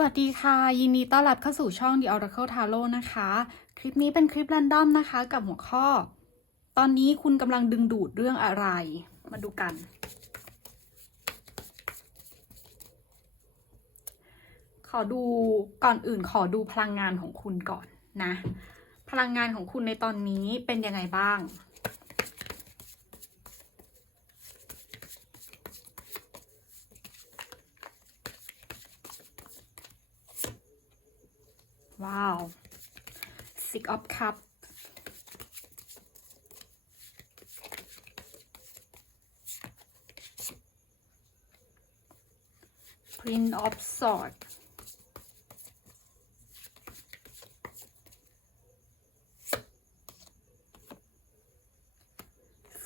สวัสดีค่ะ ยินดีต้อนรับเข้าสู่ช่อง The Oracle Tarot นะคะ คลิปนี้เป็นคลิป r รนดอมนะคะ กับหัวข้อ ตอนนี้คุณกำลังดึงดูดเรื่องอะไร มาดูกัน ขอดูก่อนอื่นขอดูพลังงานของคุณก่อนนะ พลังงานของคุณในตอนนี้เป็นยังไงบ้าง ว้าว Six of Cups Prince of Swords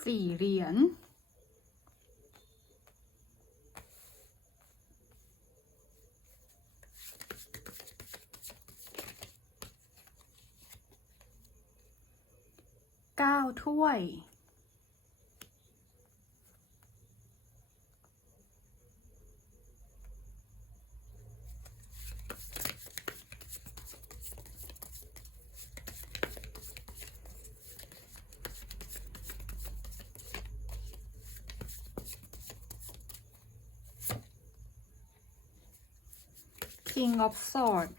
สี่เหรียญ เก้าถ้ วย King of Swords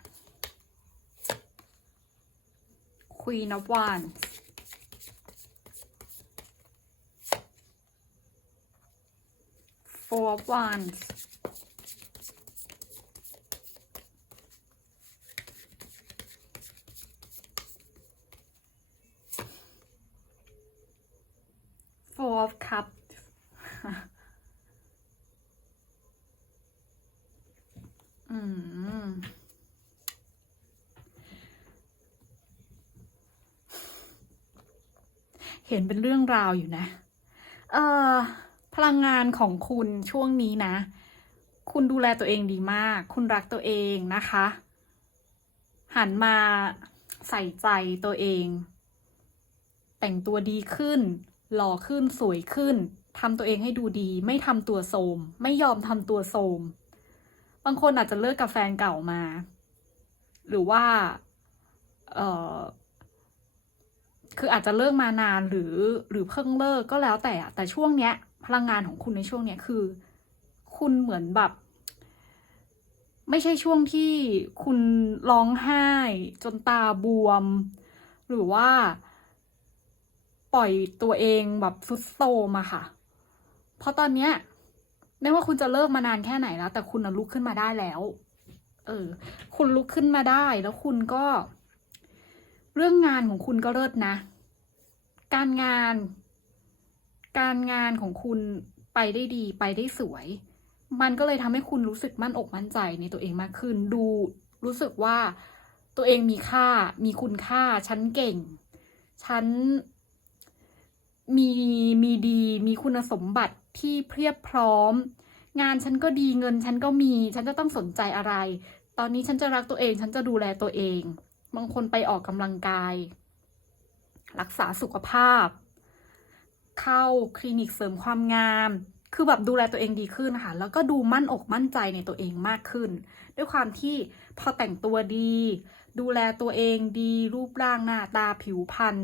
Queen of Wands Four of Wands Four of Cups อืม เห็นเป็นเรื่องราวอยู่นะ งงานของคุณช่วงนี้นะ คุณดูแลตัวเองดีมาก คุณรักตัวเองนะคะ หันมาใส่ใจตัวเอง แต่งตัวดีขึ้น หล่อขึ้นสวยขึ้นทำตัวเองให้ดูดี ไม่ทำตัวโทรมไม่ยอมทำตัวโทรมบางคนอาจจะเลิกกับแฟนเก่ามา หรือว่า เอ่อคืออาจจะเลิกมานานหรือหรือเพิ่งเลิกก็แล้วแต่แต่ช่วงเนี้ย พลังงานของคุณในช่วงเนี้ยคือ คุณเหมือนแบบ ไม่ใช่ช่วงที่คุณร้องไห้ จนตาบวม หรือว่า ปล่อยตัวเองแบบฟุดโซมอะค่ะ เพราะตอนเนี้ยไม่ว่าคุณจะเลิกมานานแค่ไหนแล้ว แต่คุณลุกขึ้นมาได้แล้ว เออ คุณลุกขึ้นมาได้ แล้วคุณก็ เรื่องงานของคุณก็เลิศนะ การงาน การงานของคุณไปได้ดีไปได้สวย มันก็เลยทำให้คุณรู้สึกมั่นอกมั่นใจในตัวเองมากขึ้น ดูรู้สึกว่าตัวเองมีค่า มีคุณค่า ฉันเก่ง ฉันมีมีดี มีคุณสมบัติที่เพียบพร้อม งานฉันก็ดีเงินฉันก็มี ฉันจะต้องสนใจอะไร ตอนนี้ฉันจะรักตัวเอง ฉันจะดูแลตัวเอง บางคนไปออกกำลังกาย รักษาสุขภาพ เข้าคลินิกเสริมความงาม คือแบบดูแลตัวเองดีขึ้นค่ะ แล้วก็ดูมั่นอกมั่นใจในตัวเองมากขึ้น ด้วยความที่พอแต่งตัวดี ดูแลตัวเองดี รูปร่างหน้าตาผิวพรรณ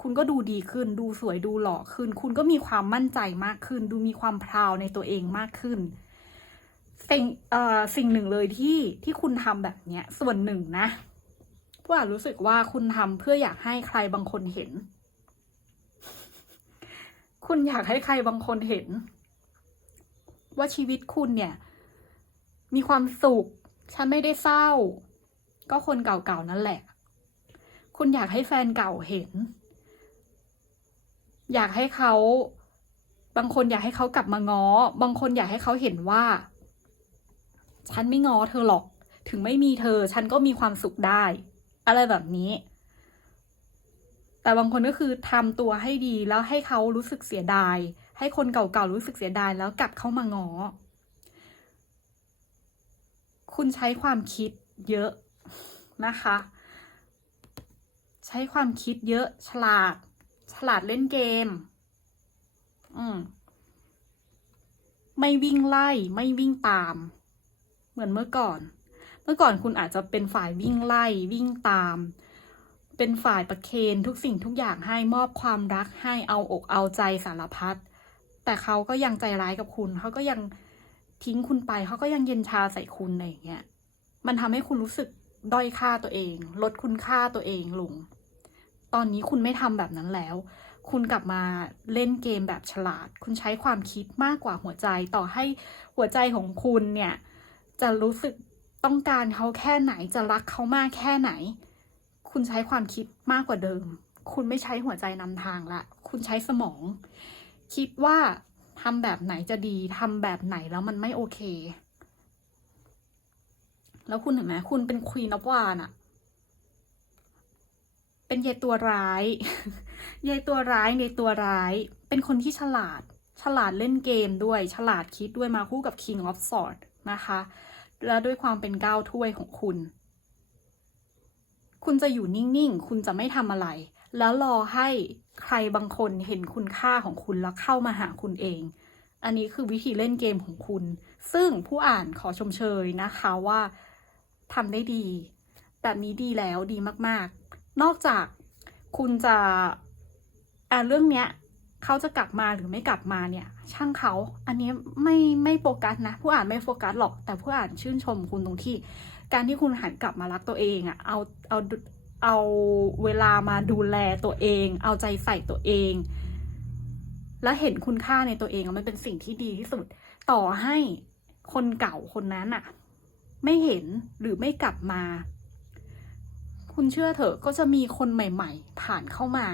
คุณก็ดูดีขึ้น ดูสวยดูหล่อขึ้น คุณก็มีความมั่นใจมากขึ้น ดูมีความพราวในตัวเองมากขึ้น สิ่งเอ่อสิ่งหนึ่งเลยที่ที่คุณทำแบบเนี้ย ส่วนหนึ่งนะผู้อ่านรู้สึกว่าคุณทำเพื่ออยากให้ใครบางคนเห็น คุณอยากให้ใครบางคนเห็น ว่าชีวิตคุณเนี่ย มีความสุข ฉันไม่ได้เศร้า ก็คนเก่าๆนั่นแหละ คุณอยากให้แฟนเก่าเห็น อยากให้เขาบางคนอยากให้เขากลับมาง้อ บางคนอยากให้เขาเห็นว่า ฉันไม่ง้อเธอหรอก ถึงไม่มีเธอ ฉันก็มีความสุขได้ อะไรแบบนี้ แต่บางคนก็คือทำตัวให้ดีแล้วให้เขารู้สึกเสียดาย ให้คนเก่าๆรู้สึกเสียดายแล้วกลับเข้ามางอ คุณใช้ความคิดเยอะนะคะ ใช้ความคิดเยอะฉลาด ฉลาดเล่นเกม อืมไม่วิ่งไล่ไม่วิ่งตาม เหมือนเมื่อก่อน เมื่อก่อนคุณอาจจะเป็นฝ่ายวิ่งไล่วิ่งตาม เป็นฝ่ายประเคนทุกสิ่งทุกอย่างให้มอบความรักให้เอาอกเอาใจสารพัดแต่เขาก็ยังใจร้ายกับคุณ เขาก็ยังทิ้งคุณไป เขาก็ยังเย็นชาใส่คุณอะไรอย่างเงี้ย มันทำให้คุณรู้สึกด้อยค่าตัวเอง ลดคุณค่าตัวเองลง ตอนนี้คุณไม่ทำแบบนั้นแล้ว คุณกลับมาเล่นเกมแบบฉลาด คุณใช้ความคิดมากกว่าหัวใจ ต่อให้หัวใจของคุณเนี่ย จะรู้สึกต้องการเขาแค่ไหน จะรักเขามากแค่ไหน คุณใช้ความคิดมากกว่าเดิม คุณไม่ใช้หัวใจนำทางละ คุณใช้สมอง คิดว่าทำแบบไหนจะดีทำแบบไหนแล้วมันไม่โอเค แล้วคุณเห็นไหมคุณเป็นควีนอ f วานอะเป็นยายตัวร้ายยายตัวร้ายในตัวร้าย เป็นคนที่ฉลาด ฉลาดเล่นเกมด้วย ฉลาดคิดด้วยมาคู่กับ King of Swords นะคะ และด้วยความเป็นก้าวถ้วยของคุณ คุณจะอยู่นิ่งๆ คุณจะไม่ทำอะไร แล้วรอให้ใครบางคนเห็นคุณค่าของคุณแล้วเข้ามาหาคุณเอง อันนี้คือวิธีเล่นเกมของคุณ ซึ่งผู้อ่านขอชมเชยนะคะว่าทำได้ดี แบบนี้ดีแล้วดีมากๆ นอกจากคุณจะอ่านเรื่องเนี้ย เขาจะกลับมาหรือไม่กลับมาเนี่ย ช่างเขาอันนี้ไม่ไม่โฟกัสนะ ผู้อ่านไม่โฟกัสหรอก แต่ผู้อ่านชื่นชมคุณตรงที่ การที่คุณหันกลับมารักตัวเองอะเอาเอาเอาเวลามาดูแลตัวเอง เอาใจใส่ตัวเอง และเห็นคุณค่าในตัวเองมันเป็นสิ่งที่ดีที่สุด ต่อให้คนเก่าคนนั้นอะไม่เห็นหรือไม่กลับมา คุณเชื่อเถอะก็จะมีคนใหม่ ๆ ผ่านเข้ามา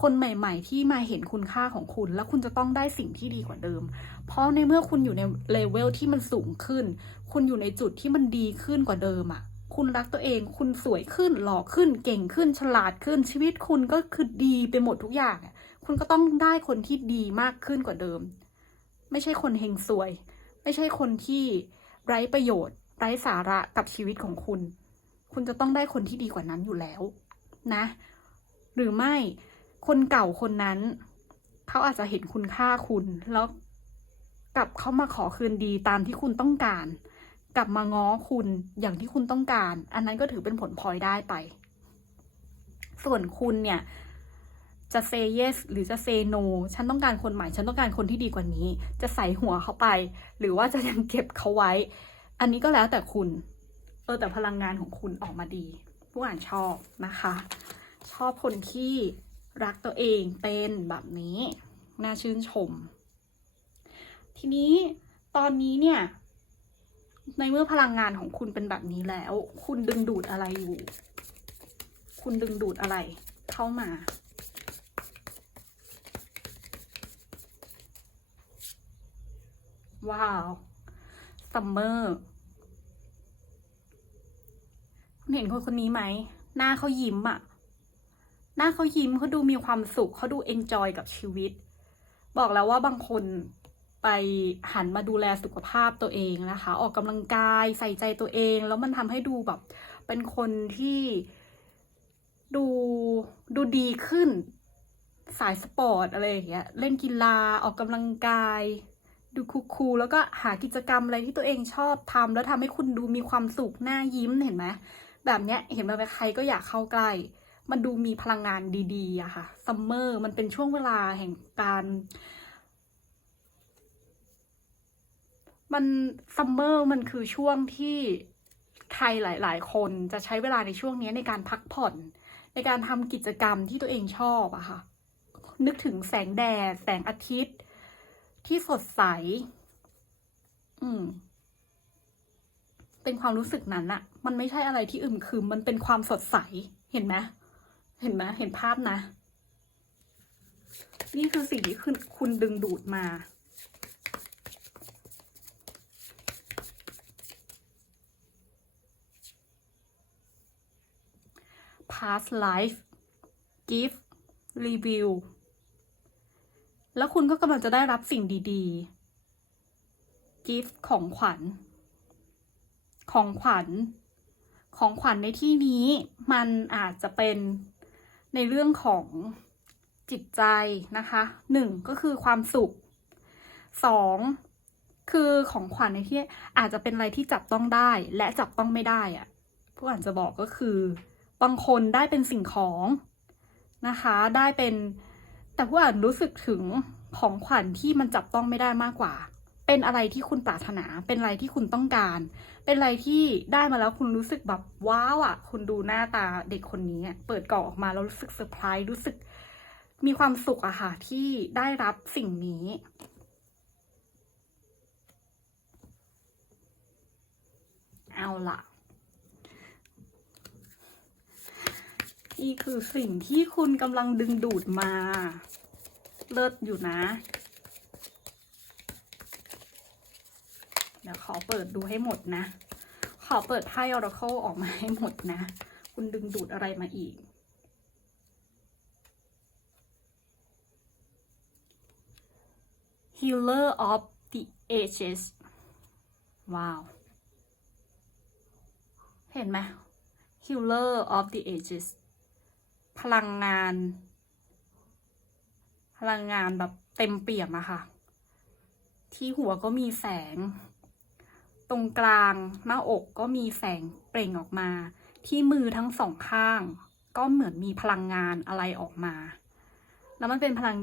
คนใหม่ ๆ ที่มาเห็นคุณค่าของคุณ แล้วคุณจะต้องได้สิ่งที่ดีกว่าเดิม เพราะในเมื่อคุณอยู่ในเลเวลที่มันสูงขึ้น คุณอยู่ในจุดที่มันดีขึ้นกว่าเดิมอะ่ะคุณรักตัวเอง คุณสวยขึ้น หล่อขึ้น เก่งขึ้น ฉลาดขึ้น ชีวิตคุณก็คือดีไปหมดทุกอย่างอะคุณก็ต้องได้คนที่ดีมากขึ้นกว่าเดิม ไม่ใช่คนเฮงสวย ไม่ใช่คนที่ไร้ประโยชน์ ไร้สาระกับชีวิตของคุณ คุณจะต้องได้คนที่ดีกว่านั้นอยู่แล้วนะ หรือไม่คนเก่าคนนั้น เขาอาจจะเห็นคุณค่าคุณ แล้วกลับเข้ามาขอคืนดีตามที่คุณต้องการ กลับมาง้อคุณอย่างที่คุณต้องการ อันนั้นก็ถือเป็นผลพลอยได้ไป ส่วนคุณเนี่ยจะ say yes หรือจะ say no ฉันต้องการคนใหม่ ฉันต้องการคนที่ดีกว่านี้ จะใส่หัวเขาไป หรือว่าจะยังเก็บเขาไว้ อันนี้ก็แล้วแต่คุณ เออแต่พลังงานของคุณออกมาดี ผู้อ่านชอบนะคะ ชอบคนที่รักตัวเองเป็นแบบนี้น่าชื่นชม ทีนี้ตอนนี้เนี่ย ในเมื่อพลังงานของคุณเป็นแบบนี้แล้ว คุณดึงดูดอะไรอยู่ คุณดึงดูดอะไรเข้ามาว้าว ซัมเมอร์ คุณเห็นคนคนนี้ไหม หน้าเขายิ้มอะหน้าเขายิ้มเขาดูมีความสุขเขาดูเอนจอยกับชีวิต บอกแล้วว่าบางคนไปหันมาดูแลสุขภาพตัวเองนะคะ ออกกำลังกายใส่ใจตัวเอง แล้วมันทำให้ดูแบบ เป็นคนที่ดูดูดีขึ้น สายสปอร์ตอะไรอย่างเงี้ยเล่นกีฬาออกกำลังกาย ดูคูลๆแล้วก็หากิจกรรมอะไรที่ตัวเองชอบทำแล้วทำให้คุณดูมีความสุขหน้ายิ้มเห็นไหม แบบเนี้ยเห็นไหมใครก็อยากเข้าใกล้ มันดูมีพลังงานดีๆอะค่ะซัมเมอร์มันเป็นช่วงเวลาแห่งการ มันซัมเมอร์มันคือช่วงที่ใครหลาย ๆ คนจะใช้เวลาในช่วงนี้ในการพักผ่อน ในการทำกิจกรรมที่ตัวเองชอบอะค่ะ นึกถึงแสงแดด แสงอาทิตย์ ที่สดใส อืม เป็นความรู้สึกนั้นอะมันไม่ใช่อะไรที่อึมครึมมันเป็นความสดใส เห็นไหมเห็นไหมเห็นภาพนะ นี่คือสิ่งที่คุณคุณดึงดูดมา past life gift review แล้วคุณก็กำลังจะได้รับสิ่งดีๆ gift ของขวัญ ของขวัญ ของขวัญในที่นี้มันอาจจะเป็นในเรื่องของจิตใจนะคะหนึ่งก็คือความสุขสองคือของขวัญในที่อาจจะเป็นอะไรที่จับต้องได้และจับต้องไม่ได้อะผู้อ่านจะบอกก็คือบางคนได้เป็นสิ่งของนะคะ ได้เป็นแต่ผู้อ่านรู้สึกถึงของขวัญที่มันจับต้องไม่ได้มากกว่า เป็นอะไรที่คุณปรารถนา เป็นอะไรที่คุณต้องการ เป็นอะไรที่ได้มาแล้วคุณรู้สึกแบบว้าวอะ คุณดูหน้าตาเด็กคนนี้ เปิดกล่องออกมาแล้วรู้สึกเซอร์ไพรส์ รู้สึกมีความสุขอะค่ะ ที่ได้รับสิ่งนี้เอาล่ะ นี่คือสิ่งที่คุณกำลังดึงดูดมา เลิศอยู่นะ เดี๋ยวขอเปิดดูให้หมดนะ ขอเปิดไพ่ Oracle ออกมาให้หมดนะ คุณดึงดูดอะไรมาอีก Healer of the Ages ว้าว เห็นไหม Healer of the Ages พลังงาน พลังงานแบบเต็มเปี่ยมอะค่ะ ที่หัวก็มีแสง ตรงกลางหน้าอกก็มีแสงเปล่งออกมา ที่มือทั้งสองข้าง ก็เหมือนมีพลังงานอะไรออกมา แล้วมันเป็นพลัง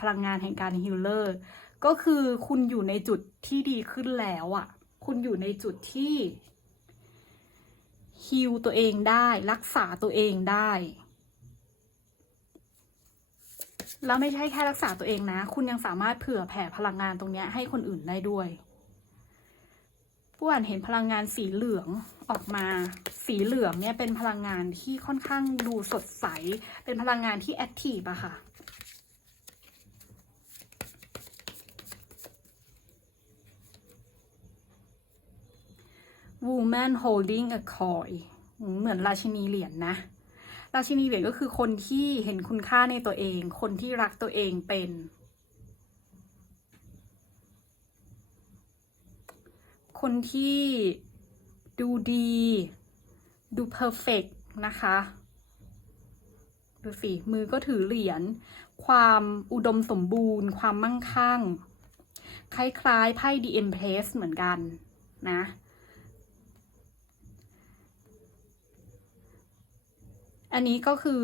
พลังงานแห่งการฮิลเลอร์ก็คือคุณอยู่ในจุดที่ดีขึ้นแล้วอะคุณอยู่ในจุดที่ฮิลตัวเองได้ รักษาตัวเองได้ แล้วไม่ใช่แค่รักษาตัวเองนะ คุณยังสามารถเผื่อแผ่พลังงานตรงนี้ให้คนอื่นได้ด้วย ผู้อ่านเห็นพลังงานสีเหลืองออกมา สีเหลืองเนี่ยเป็นพลังงานที่ค่อนข้างดูสดใส เป็นพลังงานที่แอคทีฟอะค่ะ woman holding a coin อืมเหมือนราชินีเหรียญนะราชินีเหรียญก็คือคนที่เห็นคุณค่าในตัวเอง คนที่รักตัวเองเป็น คนที่ดูดี ดูเพอร์เฟกนะคะ ดูสิ มือก็ถือเหรียญ ความอุดมสมบูรณ์ ความมั่งคั่ง คล้ายๆไพ่ The Empress เหมือนกันนะอันนี้ก็คือ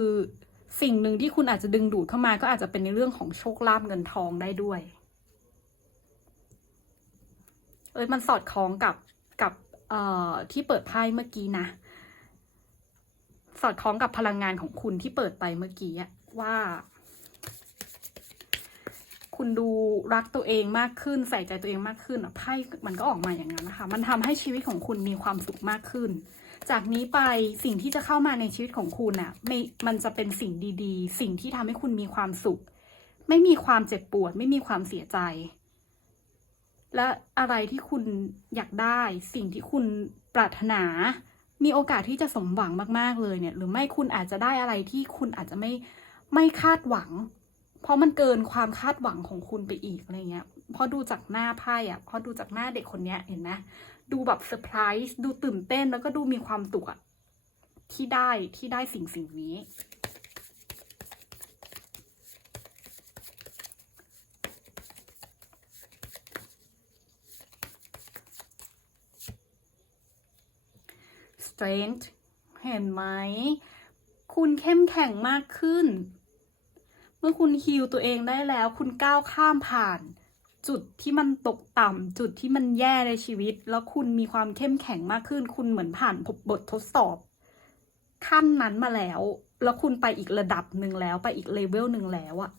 สิ่งหนึ่งที่คุณอาจจะดึงดูดเข้ามาก็อาจจะเป็นในเรื่องของโชคลาภเงินทองได้ด้วย เอ้ยมันสอดคล้องกับกับเอ่อที่เปิดไพ่เมื่อกี้นะ สอดคล้องกับพลังงานของคุณที่เปิดไปเมื่อกี้ว่า คุณดูรักตัวเองมากขึ้น ใส่ใจตัวเองมากขึ้นอะไพ่มันก็ออกมาอย่างนั้นนะคะ มันทำให้ชีวิตของคุณมีความสุขมากขึ้น จากนี้ไปสิ่งที่จะเข้ามาในชีวิตของคุณน่ะไม่มันจะเป็นสิ่งดี ๆ สิ่งที่ทำให้คุณมีความสุข ไม่มีความเจ็บปวด ไม่มีความเสียใจ และอะไรที่คุณอยากได้ สิ่งที่คุณปรารถนา มีโอกาสที่จะสมหวังมาก ๆ เลยเนี่ย หรือไม่คุณอาจจะได้อะไรที่คุณอาจจะไม่ไม่คาดหวัง เพราะมันเกินความคาดหวังของคุณไปอีกอะไรเงี้ยพอดูจากหน้าไพ่อะพอดูจากหน้าเด็กคนเนี้ยเห็นไหมดูแบบเซอร์ไพรส์ดูตื่นเต้นแล้วก็ดูมีความสุขอะที่ได้ที่ได้สิ่งสิ่งนี้ strength เห็นไหม คุณเข้มแข็งมากขึ้น เมื่อคุณฮิลตัวเองได้แล้ว คุณก้าวข้ามผ่าน จุดที่มันตกต่ำจุดที่มันแย่ในชีวิต แล้วคุณมีความเข้มแข็งมากขึ้น คุณเหมือนผ่านบททดสอบ ขั้นนั้นมาแล้ว แล้วคุณไปอีกระดับหนึ่งแล้วไปอีกเลเวลหนึ่งแล้วอะ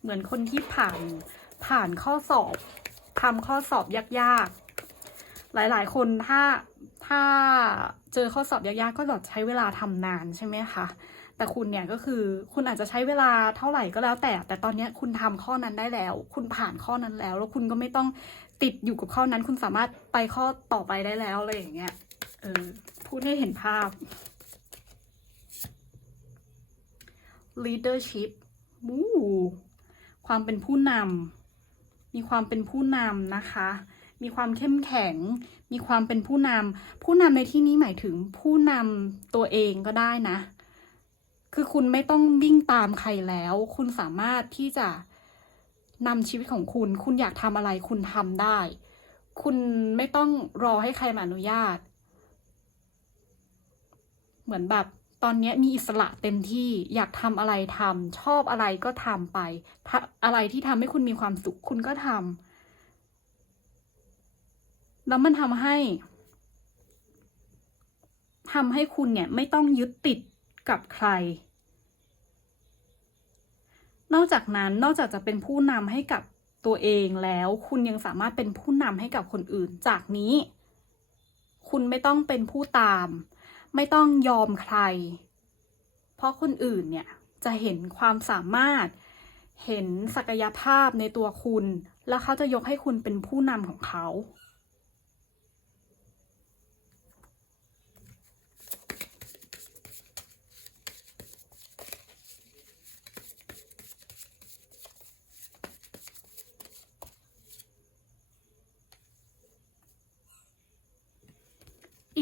เหมือนคนที่ผ่านผ่านข้อสอบ ทำข้อสอบยากๆ หลายๆ คนถ้าถ้าเจอข้อสอบยากๆ ก็จะใช้เวลาทำนานใช่ไหมคะ แต่คุณเนี่ยก็คือคุณอาจจะใช้เวลาเท่าไหร่ก็แล้วแต่ แต่ตอนนี้คุณทำข้อนั้นได้แล้ว คุณผ่านข้อนั้นแล้ว แล้วคุณก็ไม่ต้องติดอยู่กับข้อนั้น คุณสามารถไปข้อต่อไปได้แล้วอะไรอย่างเงี้ย เออ พูดให้เห็นภาพ leadership มูความเป็นผู้นำ มีความเป็นผู้นำนะคะ มีความเข้มแข็ง มีความเป็นผู้นำผู้นำในที่นี้หมายถึงผู้นำตัวเองก็ได้นะ คือคุณไม่ต้องวิ่งตามใครแล้ว คุณสามารถที่จะนำชีวิตของคุณ คุณอยากทำอะไรคุณทำได้ คุณไม่ต้องรอให้ใครมาอนุญาต เหมือนแบบ ตอนนี้มีอิสระเต็มที่อยากทำอะไรทำชอบอะไรก็ทำไป อะไรที่ทำให้คุณมีความสุขคุณก็ทำแล้วมันทำให้ทำให้คุณเนี่ยไม่ต้องยึดติดกับใคร นอกจากนั้นนอกจากจะเป็นผู้นำให้กับตัวเองแล้ว คุณยังสามารถเป็นผู้นำให้กับคนอื่น จากนี้ คุณไม่ต้องเป็นผู้ตาม ไม่ต้องยอมใคร เพราะคนอื่นเนี่ยจะเห็นความสามารถ เห็นศักยภาพในตัวคุณ แล้วเขาจะยกให้คุณเป็นผู้นำของเขา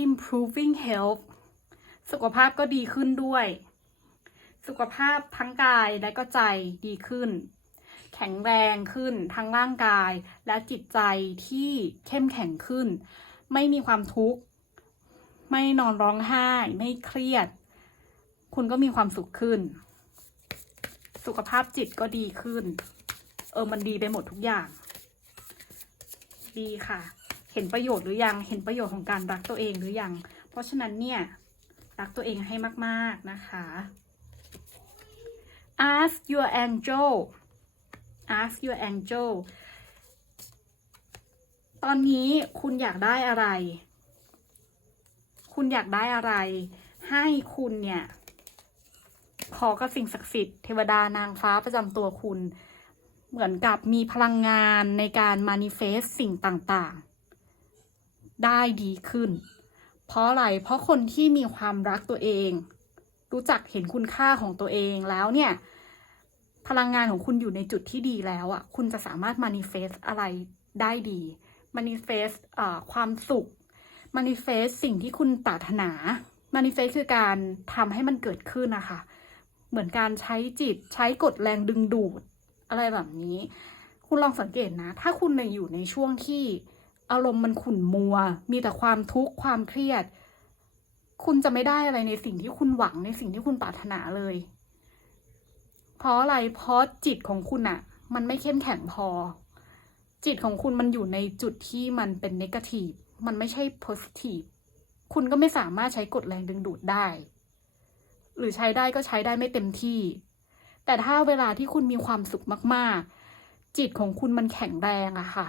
improving health ขภาพก็ดีขึ้นด้วย สุขภาพทั้งกายและก็ใจดีขึ้น แข็งแรงขึ้นทั้งร่างกายและจิตใจที่เข้มแข็งขึ้น ไม่มีความทุกข์ ไม่นอนร้องไห้ ไม่เครียด คุณก็มีความสุขขึ้น สุขภาพจิตก็ดีขึ้น เออมันดีไปหมดทุกอย่าง ดีค่ะเห็นประโยชน์หรือยัง เห็นประโยชน์ของการรักตัวเองหรือยัง เพราะฉะนั้นเนี่ย รักตัวเองให้มาก ๆ นะคะ ask your angel ask your angel ตอนนี้คุณอยากได้อะไร คุณอยากได้อะไร ให้คุณเนี่ย ขอกับสิ่งศักดิ์สิทธิ์เทวดานางฟ้าประจำตัวคุณ เหมือนกับมีพลังงานในการ manifest สิ่งต่าง ๆ ได้ดีขึ้น เพราะอะไร เพราะคนที่มีความรักตัวเอง รู้จักเห็นคุณค่าของตัวเองแล้วเนี่ย พลังงานของคุณอยู่ในจุดที่ดีแล้วอะ คุณจะสามารถ manifest อะไรได้ดี manifest เอ่อความสุข manifest สิ่งที่คุณปรารถนา manifest คือการทำให้มันเกิดขึ้นนะคะ เหมือนการใช้จิตใช้กฎแรงดึงดูด อะไรแบบนี้ คุณลองสังเกตนะ ถ้าคุณอยู่ในช่วงที่ อารมณ์มันขุ่นมัว มีแต่ความทุกข์ความเครียด คุณจะไม่ได้อะไรในสิ่งที่คุณหวังในสิ่งที่คุณปรารถนาเลย เพราะอะไร เพราะจิตของคุณอะมันไม่เข้มแข็งพอ จิตของคุณมันอยู่ในจุดที่มันเป็นนกาทีฟมันไม่ใช่โพสิทีฟคุณก็ไม่สามารถใช้กฎแรงดึงดูดได้ หรือใช้ได้ก็ใช้ได้ไม่เต็มที่ แต่ถ้าเวลาที่คุณมีความสุขมาก ๆ จิตของคุณมันแข็งแรงอะค่ะ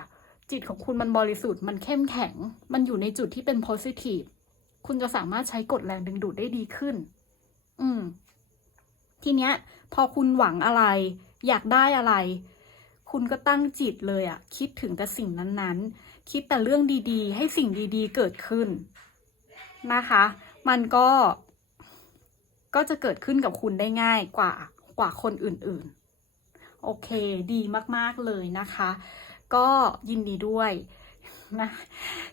จิตของคุณมันบริสุทธิ์ มันเข้มแข็ง มันอยู่ในจุดที่เป็น positive คุณจะสามารถใช้กฎแรงดึงดูดได้ดีขึ้น อืม ทีเนี้ย พอคุณหวังอะไร อยากได้อะไร คุณก็ตั้งจิตเลยอะคิดถึงแต่สิ่งนั้นๆ คิดแต่เรื่องดีๆ ให้สิ่งดีๆ เกิดขึ้นนะคะ มันก็ ก็จะเกิดขึ้นกับคุณได้ง่ายกว่ากว่าคนอื่นๆ โอเค ดีมากๆเลยนะคะ ก็ยินดีด้วยนะ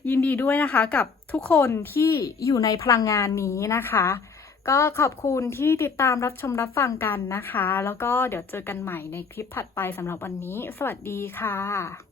ยินดีด้วยนะคะกับทุกคนที่อยู่ในพลังงานนี้นะคะ ก็ขอบคุณที่ติดตามรับชมรับฟังกันนะคะ แล้วก็เดี๋ยวเจอกันใหม่ในคลิปถัดไปสำหรับวันนี้ สวัสดีค่ะ